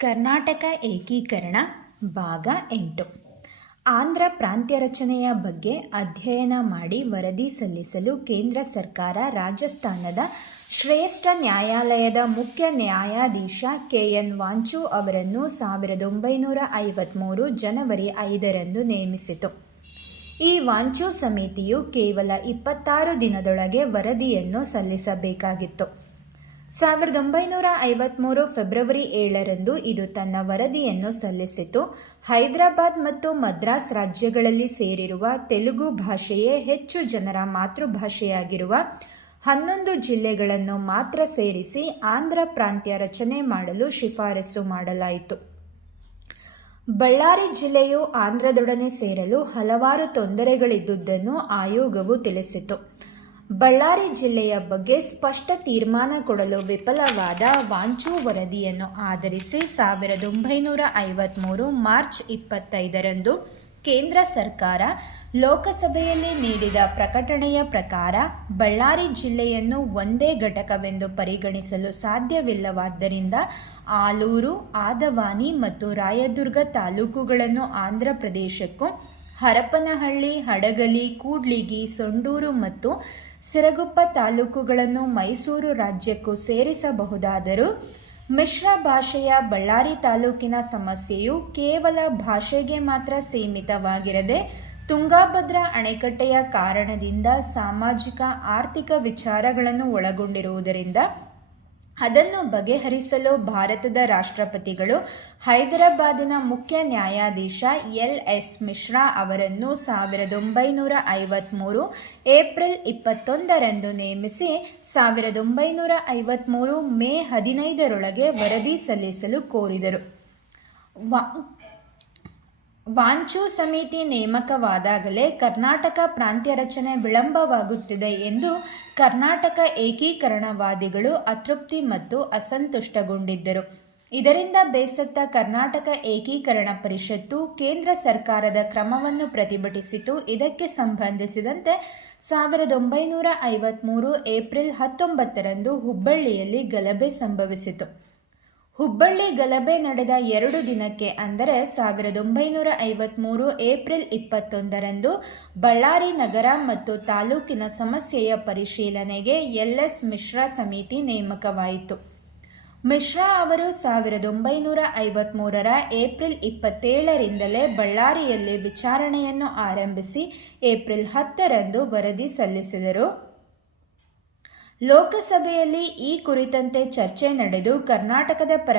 ಕರ್ನಾಟಕ ಏಕೀಕರಣ ಭಾಗ 8. ಆಂಧ್ರ ಪ್ರಾಂತ್ಯ ರಚನೆಯ ಬಗ್ಗೆ ಅಧ್ಯಯನ ಮಾಡಿ ವರದಿ ಸಲ್ಲಿಸಲು ಕೇಂದ್ರ ಸರ್ಕಾರ ರಾಜಸ್ಥಾನದ ಶ್ರೇಷ್ಠ ನ್ಯಾಯಾಲಯದ ಮುಖ್ಯ ನ್ಯಾಯಾಧೀಶ ಕೆ.ಎನ್. ವಾಂಚು ಅವರನ್ನು 1953 ಜನವರಿ 5ರಂದು ನೇಮಿಸಿತು. ಈ ವಾಂಚು ಸಮಿತಿಯು ಕೇವಲ 26 ದಿನದೊಳಗೆ ವರದಿಯನ್ನು ಸಲ್ಲಿಸಬೇಕಾಗಿತ್ತು. 1953 ಫೆಬ್ರವರಿ 7ರಂದು ಇದು ತನ್ನ ವರದಿಯನ್ನು ಸಲ್ಲಿಸಿತು. ಹೈದರಾಬಾದ್ ಮತ್ತು ಮದ್ರಾಸ್ ರಾಜ್ಯಗಳಲ್ಲಿ ಸೇರಿರುವ ತೆಲುಗು ಭಾಷೆಯೇ ಹೆಚ್ಚು ಜನರ ಮಾತೃಭಾಷೆಯಾಗಿರುವ 11 ಜಿಲ್ಲೆಗಳನ್ನು ಮಾತ್ರ ಸೇರಿಸಿ ಆಂಧ್ರ ಪ್ರಾಂತ್ಯ ರಚನೆ ಮಾಡಲು ಶಿಫಾರಸು ಮಾಡಲಾಯಿತು. ಬಳ್ಳಾರಿ ಜಿಲ್ಲೆಯು ಆಂಧ್ರದೊಡನೆ ಸೇರಲು ಹಲವಾರು ತೊಂದರೆಗಳಿದ್ದುದನ್ನು ಆಯೋಗವು ತಿಳಿಸಿತು. ಬಳ್ಳಾರಿ ಜಿಲ್ಲೆಯ ಬಗ್ಗೆ ಸ್ಪಷ್ಟ ತೀರ್ಮಾನ ಕೊಡಲು ವಿಫಲವಾದ ವಾಂಚು ವರದಿಯನ್ನು ಆಧರಿಸಿ 1953 ಮಾರ್ಚ್ 25ರಂದು ಕೇಂದ್ರ ಸರ್ಕಾರ ಲೋಕಸಭೆಯಲ್ಲಿ ನೀಡಿದ ಪ್ರಕಟಣೆಯ ಪ್ರಕಾರ ಬಳ್ಳಾರಿ ಜಿಲ್ಲೆಯನ್ನು ಒಂದೇ ಘಟಕವೆಂದು ಪರಿಗಣಿಸಲು ಸಾಧ್ಯವಿಲ್ಲವಾದ್ದರಿಂದ ಆಲೂರು, ಆದವಾನಿ ಮತ್ತು ರಾಯದುರ್ಗ ತಾಲೂಕುಗಳನ್ನು ಆಂಧ್ರ ಪ್ರದೇಶಕ್ಕೂ, ಹರಪನಹಳ್ಳಿ, ಹಡಗಲಿ, ಕೂಡ್ಲಿಗಿ, ಸೊಂಡೂರು ಮತ್ತು ಸಿರಗುಪ್ಪ ತಾಲೂಕುಗಳನ್ನು ಮೈಸೂರು ರಾಜ್ಯಕ್ಕೂ ಸೇರಿಸಬಹುದಾದರೂ ಮಿಶ್ರ ಭಾಷೆಯ ಬಳ್ಳಾರಿ ತಾಲೂಕಿನ ಸಮಸ್ಯೆಯು ಕೇವಲ ಭಾಷೆಗೆ ಮಾತ್ರ ಸೀಮಿತವಾಗಿರದೆ ತುಂಗಾಭದ್ರಾ ಅಣೆಕಟ್ಟೆಯ ಕಾರಣದಿಂದ ಸಾಮಾಜಿಕ ಆರ್ಥಿಕ ವಿಚಾರಗಳನ್ನು ಒಳಗೊಂಡಿರುವುದರಿಂದ ಅದನ್ನು ಬಗೆಹರಿಸಲು ಭಾರತದ ರಾಷ್ಟ್ರಪತಿಗಳು ಹೈದರಾಬಾದಿನ ಮುಖ್ಯ ನ್ಯಾಯಾಧೀಶ ಎಲ್.ಎಸ್. ಮಿಶ್ರಾ ಅವರನ್ನು 1953 ಏಪ್ರಿಲ್ 21ರಂದು ನೇಮಿಸಿ 1953 ಮೇ 15ರೊಳಗೆ ವರದಿ ಸಲ್ಲಿಸಲು ಕೋರಿದರು. ವಾಂಚು ಸಮಿತಿ ನೇಮಕವಾದಾಗಲೇ ಕರ್ನಾಟಕ ಪ್ರಾಂತ್ಯ ರಚನೆ ವಿಳಂಬವಾಗುತ್ತಿದೆ ಎಂದು ಕರ್ನಾಟಕ ಏಕೀಕರಣವಾದಿಗಳು ಅತೃಪ್ತಿ ಮತ್ತು ಅಸಂತುಷ್ಟಗೊಂಡಿದ್ದರು. ಇದರಿಂದ ಬೇಸತ್ತ ಕರ್ನಾಟಕ ಏಕೀಕರಣ ಪರಿಷತ್ತು ಕೇಂದ್ರ ಸರ್ಕಾರದ ಕ್ರಮವನ್ನು ಪ್ರತಿಭಟಿಸಿತು. ಇದಕ್ಕೆ ಸಂಬಂಧಿಸಿದಂತೆ 1953 ಏಪ್ರಿಲ್ 19ರಂದು ಹುಬ್ಬಳ್ಳಿಯಲ್ಲಿ ಗಲಭೆ ಸಂಭವಿಸಿತು. ಹುಬ್ಬಳ್ಳಿ ಗಲಭೆ ನಡೆದ 2 ದಿನಕ್ಕೆ ಅಂದರೆ 1953 ಏಪ್ರಿಲ್ 21ರಂದು ಬಳ್ಳಾರಿ ನಗರ ಮತ್ತು ತಾಲೂಕಿನ ಸಮಸ್ಯೆಯ ಪರಿಶೀಲನೆಗೆ ಎಲ್.ಎಸ್. ಮಿಶ್ರಾ ಸಮಿತಿ ನೇಮಕವಾಯಿತು. ಮಿಶ್ರಾ ಅವರು 1953 ಏಪ್ರಿಲ್ 27ರಿಂದಲೇ ಬಳ್ಳಾರಿಯಲ್ಲಿ ವಿಚಾರಣೆಯನ್ನು ಆರಂಭಿಸಿ ಏಪ್ರಿಲ್ 10ರಂದು ವರದಿ ಸಲ್ಲಿಸಿದರು. ಲೋಕಸಭೆಯಲ್ಲಿ ಈ ಕುರಿತಂತೆ ಚರ್ಚೆ ನಡೆದು ಕರ್ನಾಟಕದ